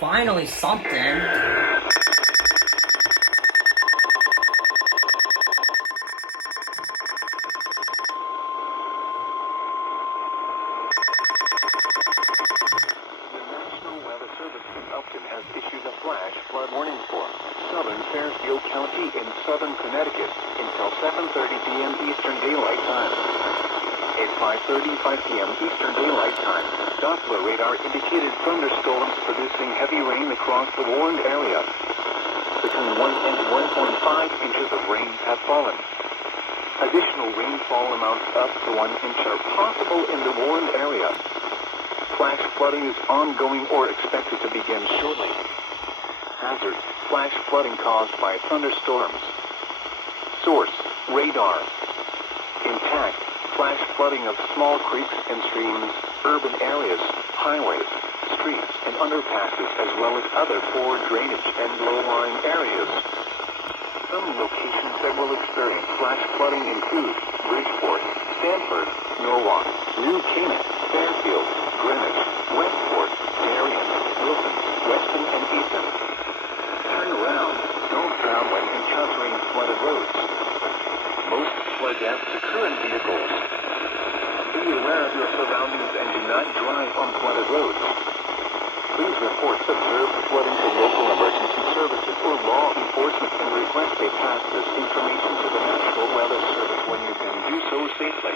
Finally something. Upton has issued a flash flood warning for southern Fairfield County in southern Connecticut until 7:30 p.m. Eastern Daylight Time. At 5:35 p.m. Eastern Daylight Time, Doppler radar indicated thunderstorms producing heavy rain across the warned area. Between 1 and 1.5 inches of rain have fallen. Additional rainfall amounts up to 1 inch are possible in the warned area. Flash flooding is ongoing or expected to begin shortly. Hazard: flash flooding caused by thunderstorms. Source: radar. Intact: flash flooding of small creeks and streams, urban areas, highways, streets, and underpasses, as well as other poor drainage and low-lying areas. Some locations that will experience flash flooding include Bridgeport, Stamford, Norwalk, New Canaan, Fairfield, Greenwich, Westport, Darien, Wilson, Weston, and Easton. Turn around. Don't drown when encountering flooded roads. Most flood deaths occur in vehicles. Be aware of your surroundings and do not drive on flooded roads. Please report observed flooding to local emergency services or law enforcement and request they pass this information to the National Weather Service when you can do so safely.